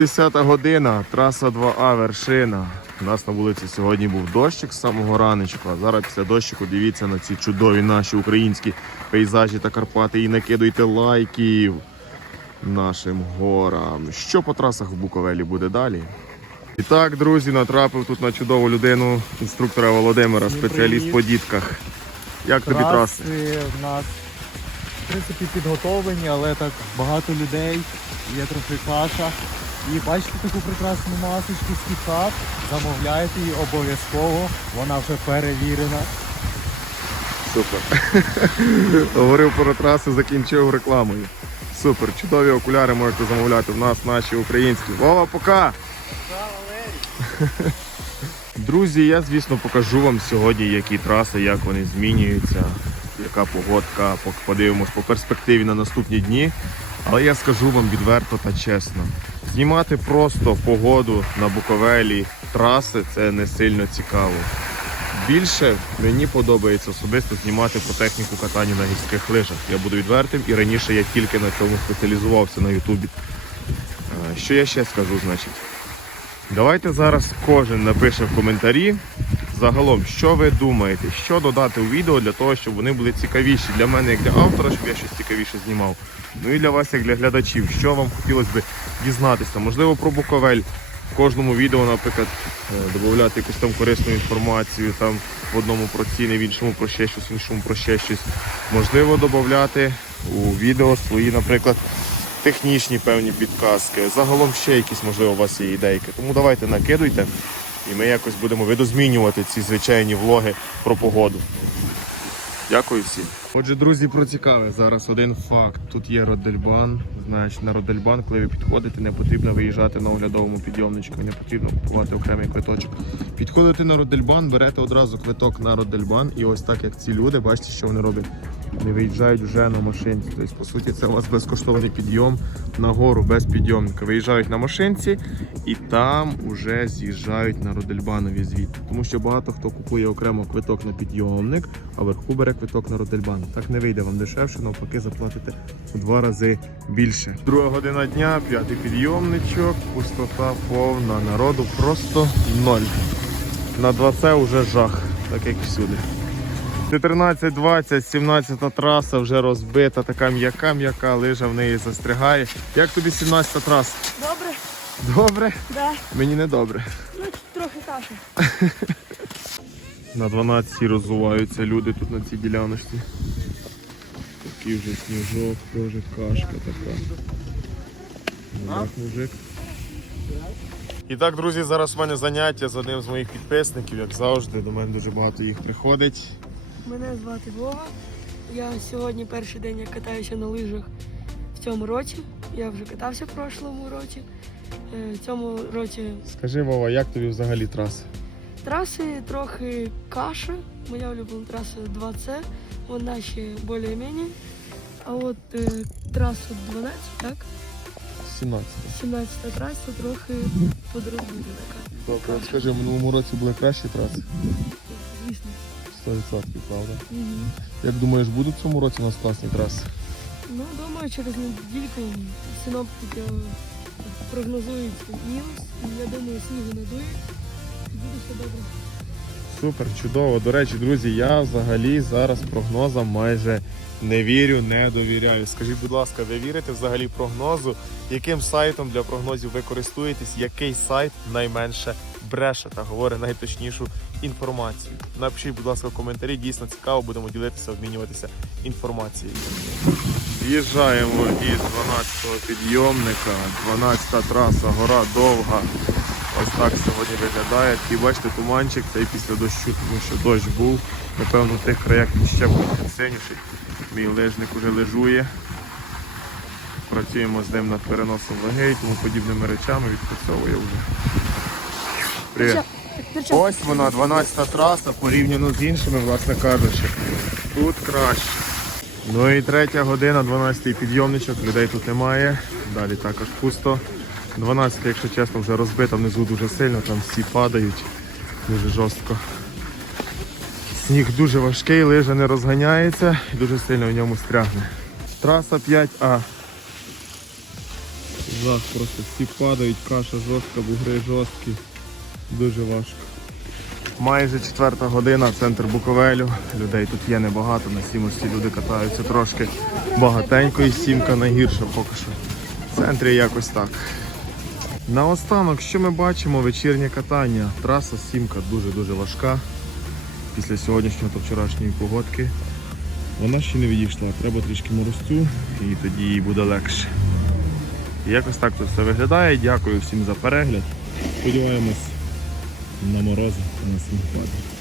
10 година, траса 2А, вершина. У нас на вулиці сьогодні був дощик з самого раночку, а зараз після дощику дивіться на ці чудові наші українські пейзажі та Карпати і накидуйте лайків нашим горам. Що по трасах в Буковелі буде далі? І так, друзі, натрапив тут на чудову людину, інструктора Володимира, спеціаліст по дітках. Як тобі траси? Траси в нас в принципі підготовлені, але так багато людей, є трохи каша. І бачите таку прекрасну масочку з кітап, замовляйте її обов'язково, вона вже перевірена. Супер. Говорив про траси, закінчив рекламою. Супер, чудові окуляри можете замовляти в нас, наші українські. Вова, пока! Друзі, я звісно покажу вам сьогодні, які траси, як вони змінюються, яка погодка, подивимось по перспективі на наступні дні. Але я скажу вам відверто та чесно. Знімати просто погоду на Буковелі, траси це не сильно цікаво. Більше мені подобається особисто знімати про техніку катання на гірських лижах. Я буду відвертим і раніше я тільки на цьому спеціалізувався на Ютубі. Е, Що я ще скажу, значить? Давайте зараз кожен напише в коментарі загалом, що ви думаєте, що додати у відео для того, щоб вони були цікавіші для мене, як для автора, щоб я щось цікавіше знімав. Ну і для вас, як для глядачів, що вам хотілося б дізнатися, можливо, про Буковель. В кожному відео, наприклад, е, додати якусь там корисну інформацію, там в одному про ціни, в іншому про ще щось, в іншому про ще щось. Можливо, додати у відео свої, наприклад, технічні певні підказки. Загалом ще якісь, можливо, у вас є ідейки. Тому давайте накидуйте і ми якось будемо видозмінювати ці звичайні влоги про погоду. Дякую всім. Отже, друзі, про цікаве. Зараз один факт. Тут є Родельбан. Значить, на Родельбан, коли ви підходите, не потрібно виїжджати на оглядовому підйомничку, не потрібно купувати окремий квиточок. Підходите на Родельбан, берете одразу квиток на Родельбан, і ось так як ці люди, бачите, що вони роблять. Вони виїжджають вже на машинці. Тобто, по суті, це у вас безкоштовний підйом на гору без підйомника. Виїжджають на машинці і там уже з'їжджають на Родельбанові звідти. Тому що багато хто купує окремо квиток на підйомник, а вверху бере квиток на Родельбан. Так не вийде вам дешевше, навпаки, заплатите в два рази більше. Друга година дня, п'ятий підйомничок, пустота повна, народу просто ноль. На 2 це вже жах, так як всюди. 14-20, 17 траса вже розбита, така м'яка, м'яка, лижа в неї застрягає. Як тобі 17 траса? Добре, Добре? да. Мені не добре. Ну, трохи каші. На 12 розвиваються люди тут на цій діляночці. Такий вже сніжок, теж кашка така. Ну, мужик. І так, друзі, зараз у мене заняття з одним з моїх підписників, як завжди. До мене дуже багато їх приходить. Мене звати Вова. Я сьогодні перший день як катаюся на лижах в цьому році. Я вже катався в прошлому році. Е, В цьому році Скажи, Вова, як тобі взагалі траса? траси трохи каша. Моя улюблена траса 2C, вона ще більш-менш. А от е, трасу 12, так? 17. 17 траса трохи подробніше така. Добре, скажи, в минулому році були кращі траси? Звісно. 100%, правда? Угу. Як думаєш, будуть в цьому році у нас класні траси? Ну, думаю, через недільку синоптики прогнозують мінус. Я думаю, снігу не дує. і Буде все добре. Супер, чудово. До речі, друзі, я взагалі зараз прогнозам майже не вірю, не довіряю. Скажіть, будь ласка, ви вірите взагалі прогнозу? Яким сайтом для прогнозів ви користуєтесь? Який сайт найменше бреше та говорить найточнішу інформацію? Напишіть, будь ласка, в коментарі. Дійсно цікаво, будемо ділитися, обмінюватися інформацією. З'їжджаємо із 12-го підйомника, 12-та траса, гора довга. Ось так сьогодні виглядає. І бачите, туманчик та й після дощу, тому що дощ був. Напевно, в тих краях він ще був синіший. Мій лижник уже лежує. Працюємо з ним над переносом ваги і тому подібними речами відпрацьовує вже. Привіт. Ось вона, 12 траса, порівняно з іншими, власне кажучи. Тут краще. Ну і третя година, 12-й підйомничок, людей тут немає. Далі також пусто. 12, якщо чесно, вже розбита внизу дуже сильно, там всі падають дуже жорстко. Сніг дуже важкий, лижа не розганяється і дуже сильно в ньому стрягне. Траса 5А. Жах, просто всі падають, каша жорстка, бугри жорсткі. Дуже важко. Майже четверта година, центр Буковелю. Людей тут є небагато, на сімості люди катаються трошки багатенько і сімка найгірша поки що. В центрі якось так. Наостанок, що ми бачимо? Вечірнє катання. Траса сімка дуже-дуже важка. Після сьогоднішнього та вчорашньої погодки. Вона ще не відійшла. Треба трішки морозцю і тоді їй буде легше. Якось так це все виглядає. Дякую всім за перегляд. Сподіваємось на морози на снігпаді.